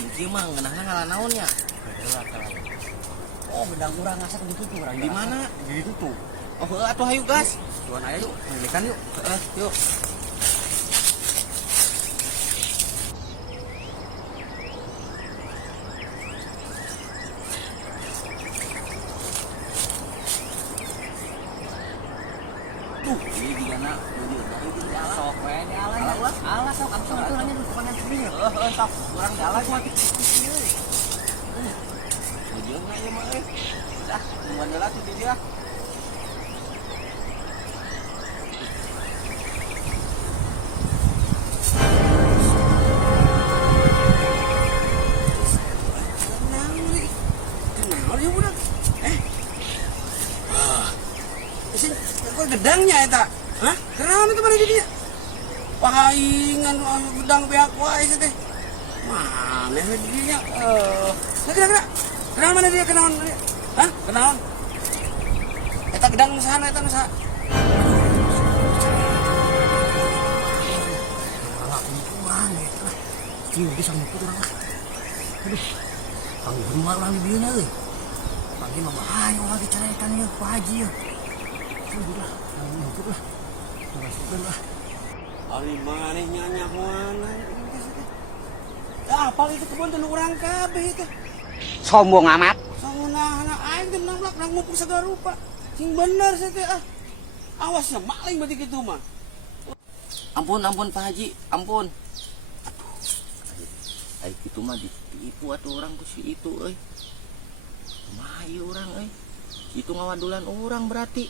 kunci mah ngeunahna ngalah naonnya. Oh, bedang urang ngasak ditutup urang. Di mana? Ditutup. Oh, atuh hayu gas. Tuan aya yuk, ngelekan yuk. Yuk. Ini digana sok we di alan ya. Alas sok atuh aturannya di depan sini. Sok urang di alan mah. Jeung na ieu mah euy. Dah, nungguan heula tuh di dia. Kenal ya budak. Kok gedangnya eta? Hah? Kenapa itu mana didinya? Pahingan gedang pihak wae teh. Mana didinya? Kira-kira. Kenal mana dia? Kenal mana dia? Hah? Kenal? Eta gedang nu sana eta nu sa. Mana eta? Cium bisa ngikut urang. Aduh. Kang Gumar lah di dieu euy. Pagi mah bahaya lagi carekan ieu Pak Haji ya. Udah, ngikut lah. Masukkan lah. Ari mane nyanya mana? Apa itu kebun teh urang kabeh itu. Sombong amat. Sangeunahna aing teh nangblak nang mumpung segala rupa. Sing bener saya teh ah. Awas ya maling berarti kitu mah. Ampun Pak Haji, ampun. Aduh. Ai kitu mah ditipu atuh urang ku si itu euy. Kumaha ieu urang euy? Itu ngawadulan urang berarti.